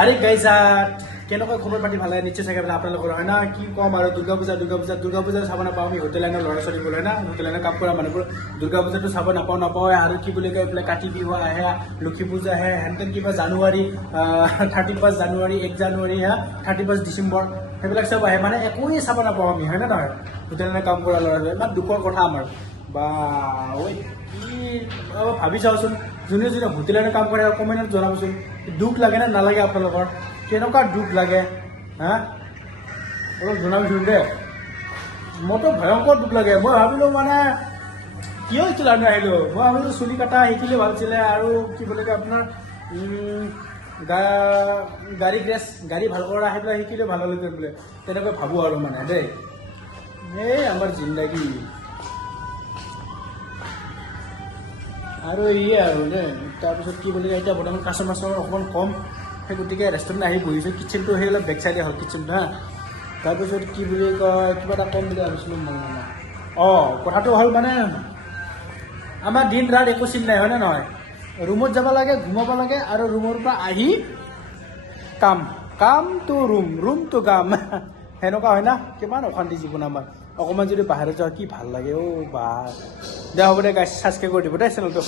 আৰে গাইজ কেনেকুৱা খবৰ পাতি ভালে নিশ্চয় চাগে আপোনালোকৰ হয় না কি ক'ম আৰু দুৰ্গা পূজা চাব নাপাওঁ আমি হোটেল লাইনৰ ল'ৰা ছোৱালীবোৰ হয় না হোটেল লাইনৰ কাম কৰা মানুহবোৰ দুৰ্গা পূজাটো চাব নাপাওঁ আৰু কি বুলি কয় এইফালে কাতি বিহু আহে লক্ষী পূজা আহে হেনতেন কিবা জানুৱাৰী 31 জানুৱাৰী 1 জানুৱাৰী 31 ডিচেম্বৰ সেইবিলাক চব আহে মানে একোৱেই চাব নাপাওঁ আমি হয় না নহয় হোটেল লাইনৰ কাম কৰা ল'ৰা ছোৱালী ইমান দুখৰ কথা আমাৰ বা ঐ কি ভাবি চাওঁচোন যোনে যোনে হোটেল লাইনৰ কাম কৰে কমেণ্টত জনাবচোন দুখ লাগে নে নালাগে আপোনালোকৰ কেনেকুৱা দুখ লাগে হা অলপ জনাবচোন দে মোৰতো ভয়ংকৰ দুখ লাগে মই ভাবিলোঁ মানে কিয় হৈছিল আমি আহিলোঁ মই ভাবিলোঁ চুলি কটা শিকিলে ভাল আছিলে আৰু কি বুলি কয় আপোনাৰ গাড়ী ভাল কৰা আহি পেলাই শিকিলে ভাল হ'লে বোলে তেনেকৈ ভাবোঁ আৰু মানে দেই এই আমাৰ জিন্দাগী আৰু ইয়ে আৰু দেই তাৰপিছত কি বুলি কয় এতিয়া বৰ্তমান কাষ্টমাৰ অকণমান কম সেই গতিকে ৰেষ্টুৰেণ্ট আহি বহিছোঁ কিটচেনটো সেই অলপ বেক চাইডে হ'ল কিটচেনটো হা তাৰপিছত কি বুলি কয় কিবা এটা কম বুলি ভাবিছিলোঁ মন মানে কথাটো হ'ল মানে আমাৰ দিন ৰাত একো চিন নাই হয়নে নহয় ৰুমত যাব লাগে ঘুমাব লাগে আৰু ৰুমৰ পৰা আহি come to room to come সেনেকুৱা হয় না কিমান অশান্তি জীৱন আমাৰ অকণমান যদি বাহিৰত যাওঁ কি ভাল লাগে বা দে হ'ব দে গাইছ ছাবস্ক্ৰাইব কৰি দিব দেই চেনেলটো